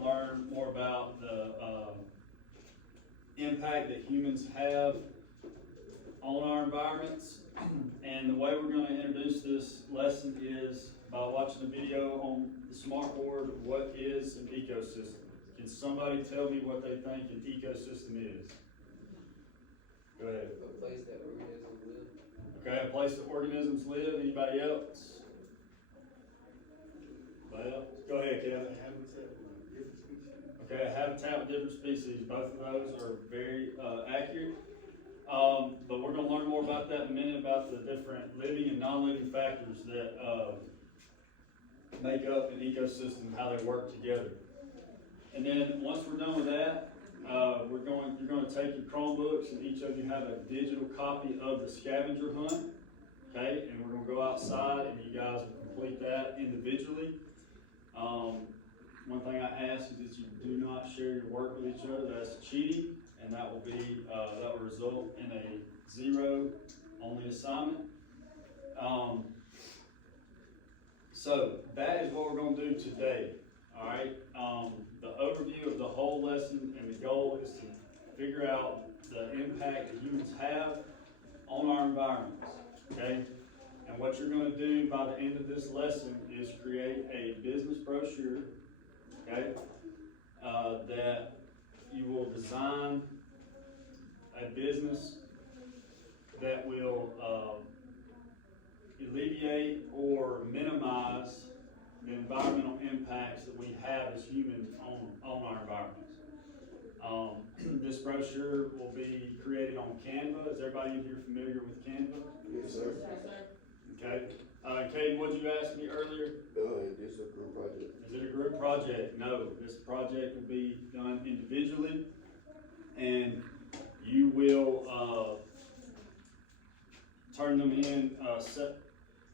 going to learn more about the impact that humans have on our environments. And the way we're going to introduce this lesson is by watching a video on the smart board. What is an ecosystem? Can somebody tell me what they think an ecosystem is? Go ahead. A place that organisms live. Okay, a place that organisms live. Anybody else? Well, go ahead, Kevin. Okay, a habitat with different species. Both of those are very accurate. But we're going to learn more about that in a minute, about the different living and non-living factors that make up an ecosystem and how they work together. And then once we're done with that, you're going to take your Chromebooks, and each of you have a digital copy of the scavenger hunt. Okay, and we're going to go outside, and you guys will complete that individually. One thing I ask is that you do not share your work with each other. That's cheating, and that will result in a zero-only assignment. So that is what we're going to do today. All right. The overview of the whole lesson and the goal is to figure out the impact that humans have on our environments. Okay. And what you're going to do by the end of this lesson is create a business brochure, okay, that you will design a business that will alleviate or minimize the environmental impacts that we have as humans on our environments. This brochure will be created on Canva. Is everybody in here familiar with Canva? Yes, sir. Okay. Katie, what did you ask me earlier? It's a group project. Is it a group project? No. This project will be done individually, and you will turn them in.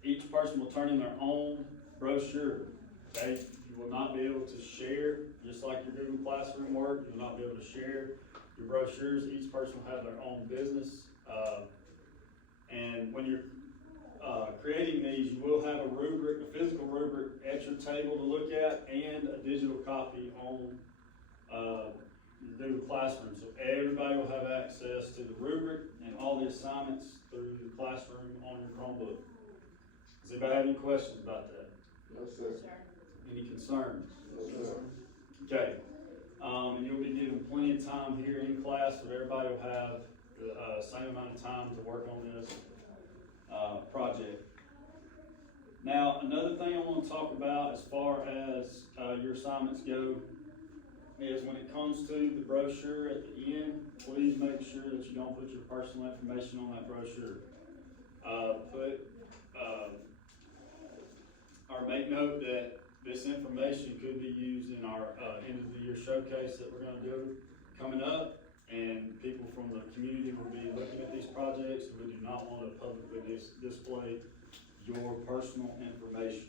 Each person will turn in their own brochure. Okay. You will not be able to share, just like your Google Classroom work. You will not be able to share your brochures. Each person will have their own business, and when you're creating these, you will have a rubric, a physical rubric at your table to look at, and a digital copy on your Google Classroom. So everybody will have access to the rubric and all the assignments through the classroom on your Chromebook. Does anybody have any questions about that? No, sir. Any concerns? No, sir. Okay. And you'll be given plenty of time here in class, so everybody will have the same amount of time to work on this project. Now, another thing I want to talk about as far as your assignments go is when it comes to the brochure at the end, please make sure that you don't put your personal information on that brochure. Or make note that this information could be used in our end of the year showcase that we're going to do coming up. And people from the community will be looking at these projects, and we do not want to publicly display your personal information.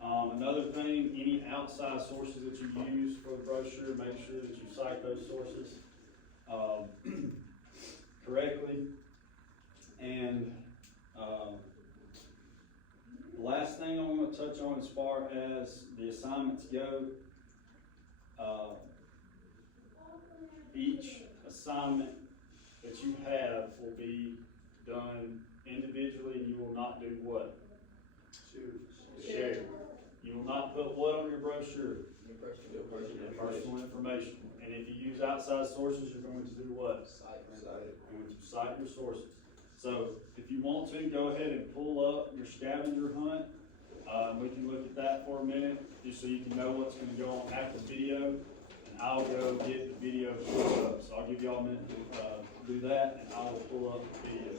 Another thing, any outside sources that you use for the brochure, make sure that you cite those sources correctly. And the last thing I want to touch on as far as the assignments go, each assignment that you have will be done individually, and you will not do what? Share. You will not put what on your brochure? Your personal information. And if you use outside sources, you're going to do what? You're going to cite your sources. So if you want to, go ahead and pull up your scavenger hunt. We can look at that for a minute, just so you can know what's going to go on after the video. I'll go get the video pulled up. So I'll give y'all a minute to do that, and I will pull up the video.